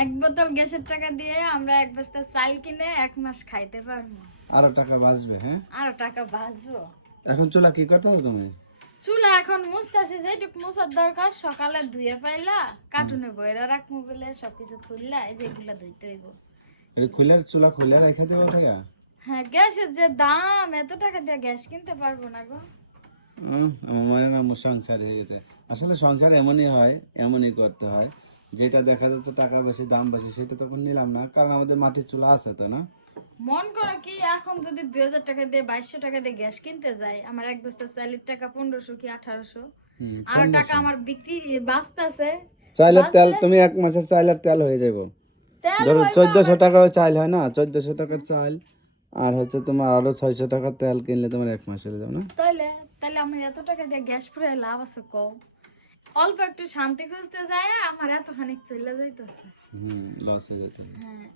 এক বোতল গ্যাসের টাকা দিয়ে আমরা এক বস্তা চাল কিনে 1 মাস খাইতে পারবো। আরো টাকা বাঁচবে। হ্যাঁ, আরো টাকা বাঁচবো। এখন চুলা কি করতে হবে তুমি? চুলা এখন মুছতাছি, যেটুক মুছার দরকার সকালে ধুয়ে পাইলা কার্টুনে বইরা রাখবো বলে সবকিছু খুললা এই যে এগুলা ধুইতে হইব। এই খুলে চুলা খুলে রেখে দেবো টাকা। হ্যাঁ, গ্যাসের যে দাম, এত টাকা দিয়ে গ্যাস কিনতে পারবো না গো। আমার মনে হয় আমার সংসার হয়ে গেছে। আসলে সংসার এমনই হয়, এমনই করতে হয়। যেটা দেখা যাচ্ছে টাকা বেশি দাম বেশি সেটা তখন নিলাম না, কারণ আমাদের মাটির চুলা আছে তো না। মন করে কি এখন যদি 2000 টাকা দিয়ে 2200 টাকা দিয়ে গ্যাস কিনতে যাই, আমার এক বস্তা চালের টাকা 1500 কি 1800, আর টাকা আমার বিক্রি বাঁচতেছে। চাইলের তেল তুমি 1 মাসের চাইলের তেল হয়ে যাবো। তেল ধরো হইবো 1400 টাকার চাল হয় না, 1400 টাকার চাল আর হচ্ছে তোমার আরো 600 টাকার তেল কিনলে তোমার 1 মাস হয়ে যাবে না। তাইলে তাইলে আমি এত টাকা দিয়ে গ্যাস পুরাই লাভ আছে কম। অল্প একটু শান্তি খুঁজতে যায় আমার এত খানিক চলে যাইতেছে। লস হয়ে যেতে। হ্যাঁ।